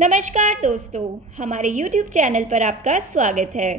नमस्कार दोस्तों, हमारे YouTube चैनल पर आपका स्वागत है।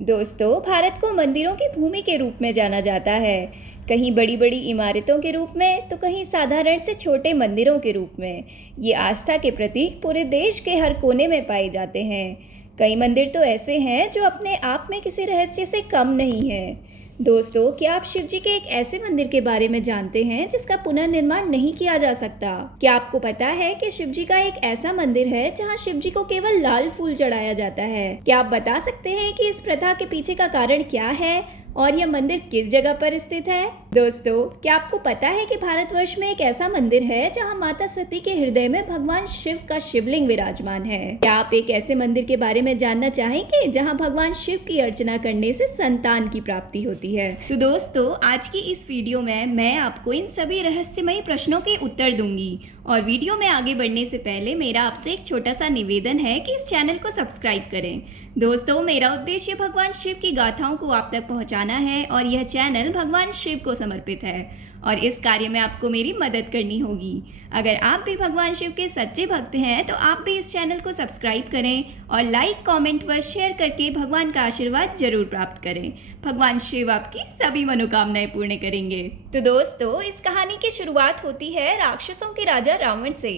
दोस्तों, भारत को मंदिरों की भूमि के रूप में जाना जाता है। कहीं बड़ी बड़ी इमारतों के रूप में तो कहीं साधारण से छोटे मंदिरों के रूप में। ये आस्था के प्रतीक पूरे देश के हर कोने में पाए जाते हैं। कई मंदिर तो ऐसे हैं जो अपने आप में किसी रहस्य से कम नहीं हैं। दोस्तों, क्या आप शिव जी के एक ऐसे मंदिर के बारे में जानते हैं जिसका पुनर्निर्माण नहीं किया जा सकता? क्या आपको पता है कि शिव जी का एक ऐसा मंदिर है जहां शिव जी को केवल लाल फूल चढ़ाया जाता है? क्या आप बता सकते हैं कि इस प्रथा के पीछे का कारण क्या है और यह मंदिर किस जगह पर स्थित है? दोस्तों, क्या आपको पता है कि भारतवर्ष में एक ऐसा मंदिर है जहां माता सती के हृदय में भगवान शिव का शिवलिंग विराजमान है? क्या आप एक ऐसे मंदिर के बारे में जानना चाहेंगे जहां भगवान शिव की अर्चना करने से संतान की प्राप्ति होती है? तो दोस्तों, आज की इस वीडियो में मैं आपको इन सभी रहस्यमयी प्रश्नों के उत्तर दूंगी। और वीडियो में आगे बढ़ने से पहले मेरा आपसे एक छोटा सा निवेदन है कि इस चैनल को सब्सक्राइब करें। दोस्तों, मेरा उद्देश्य भगवान शिव की गाथाओं को आप तक पहुंचाना है और यह चैनल भगवान शिव को समर्पित है और इस कार्य में आपको मेरी मदद करनी होगी। अगर आप भी भगवान शिव के सच्चे भक्त हैं तो आप भी इस चैनल को सब्सक्राइब करें और लाइक, कमेंट व शेयर करके भगवान का आशीर्वाद जरूर प्राप्त करें। भगवान शिव आपकी सभी मनोकामनाएं पूर्ण करेंगे। तो दोस्तों, इस कहानी की शुरुआत होती है राक्षसों के राजा रावण से।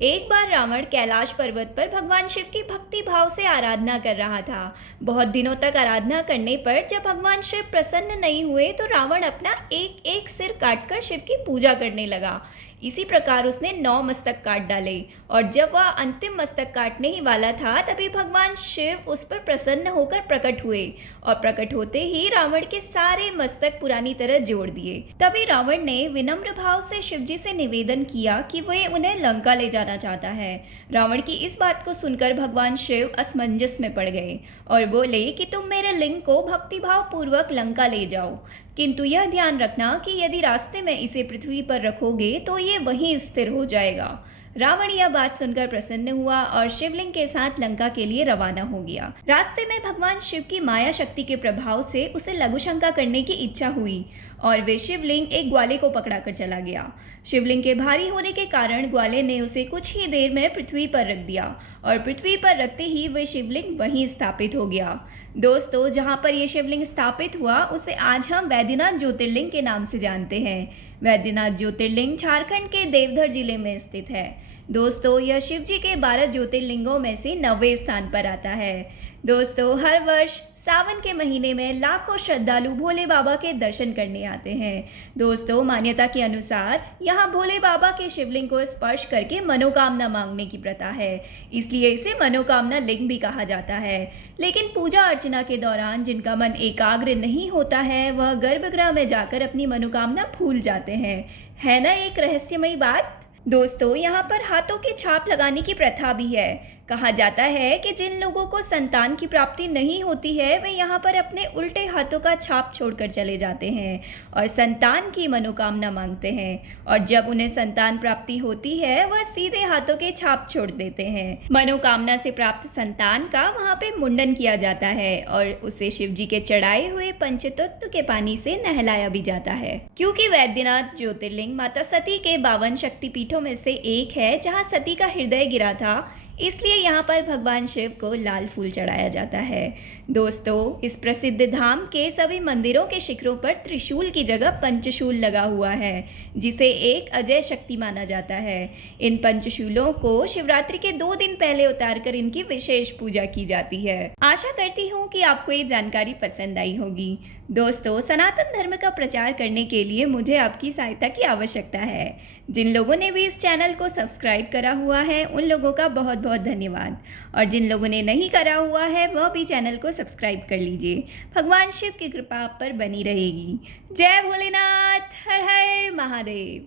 एक बार रावण कैलाश पर्वत पर भगवान शिव की भक्ति भाव से आराधना कर रहा था। बहुत दिनों तक आराधना करने पर जब भगवान शिव प्रसन्न नहीं हुए तो रावण अपना एक एक सिर काटकर शिव की पूजा करने लगा। इसी प्रकार उसने 9 मस्तक काट डाले और जब वह अंतिम मस्तक काटने ही वाला था तभी भगवान शिव उस पर प्रसन्न होकर प्रकट हुए और प्रकट होते ही रावण के सारे मस्तक पुरानी तरह जोड़ दिए। तभी रावण ने विनम्र भाव से शिव जी से निवेदन किया कि वे उन्हें लंका ले जाना चाहता है। रावण की इस बात को सुनकर भगवान शिव असमंजस में पड़ गए और बोले कि तुम मेरे लिंग को भक्तिभाव पूर्वक लंका ले जाओ, किंतु यह ध्यान रखना कि यदि रास्ते में इसे पृथ्वी पर रखोगे तो ये वहीं स्थिर हो जाएगा। रावण यह बात सुनकर प्रसन्न हुआ और शिवलिंग के साथ लंका के लिए रवाना हो गया। रास्ते में भगवान शिव की माया शक्ति के प्रभाव से उसे लघुशंका करने की इच्छा हुई और वे शिवलिंग एक ग्वाले को पकड़ा कर चला गया। शिवलिंग के भारी होने के कारण ग्वाले ने उसे कुछ ही देर में पृथ्वी पर रख दिया और पृथ्वी पर रखते ही वह शिवलिंग वहीं स्थापित हो गया। दोस्तों, जहाँ पर यह शिवलिंग स्थापित हुआ उसे आज हम वैद्यनाथ ज्योतिर्लिंग के नाम से जानते हैं। वैद्यनाथ ज्योतिर्लिंग झारखंड के देवघर जिले में स्थित है। दोस्तों, यह शिव जी के 12 ज्योतिर्लिंगों में से 9वें स्थान पर आता है। दोस्तों, हर वर्ष सावन के महीने में लाखों श्रद्धालु भोले बाबा के दर्शन करने आते हैं। दोस्तों, मान्यता के अनुसार यहाँ भोले बाबा के शिवलिंग को स्पर्श करके मनोकामना मांगने की प्रथा है, इसलिए इसे मनोकामना लिंग भी कहा जाता है। लेकिन पूजा अर्चना के दौरान जिनका मन एकाग्र नहीं होता है वह गर्भगृह में जाकर अपनी मनोकामना भूल जाते हैं। है ना एक रहस्यमयी बात? दोस्तों, यहाँ पर हाथों की छाप लगाने की प्रथा भी है। कहा जाता है कि जिन लोगों को संतान की प्राप्ति नहीं होती है वे यहाँ पर अपने उल्टे हाथों का छाप छोड़कर चले जाते हैं और संतान की मनोकामना मांगते हैं और जब उन्हें संतान प्राप्ति होती है वह सीधे हाथों के छाप छोड़ देते हैं। मनोकामना से प्राप्त संतान का वहाँ पे मुंडन किया जाता है और उसे शिव जी के चढ़ाए हुए पंचतत्व के पानी से नहलाया भी जाता है। क्योंकि वैद्यनाथ ज्योतिर्लिंग माता सती के 52 शक्तिपीठों में से एक है जहाँ सती का हृदय गिरा था, इसलिए यहाँ पर भगवान शिव को लाल फूल चढ़ाया जाता है। दोस्तों, इस प्रसिद्ध धाम के सभी मंदिरों के शिखरों पर त्रिशूल की जगह पंचशूल लगा हुआ है, जिसे एक अजय शक्ति माना जाता है। इन पंचशूलों को शिवरात्रि के 2 दिन पहले उतारकर इनकी विशेष पूजा की जाती है। आशा करती हूँ कि आपको ये जानकारी पसंद आई होगी। दोस्तों, सनातन धर्म का प्रचार करने के लिए मुझे आपकी सहायता की आवश्यकता है। जिन लोगों ने भी इस चैनल को सब्सक्राइब करा हुआ है उन लोगों का बहुत बहुत धन्यवाद और जिन लोगों ने नहीं करा हुआ है वह भी चैनल को सब्सक्राइब कर लीजिए। भगवान शिव की कृपा आप पर बनी रहेगी। जय भोलेनाथ, हर हर महादेव।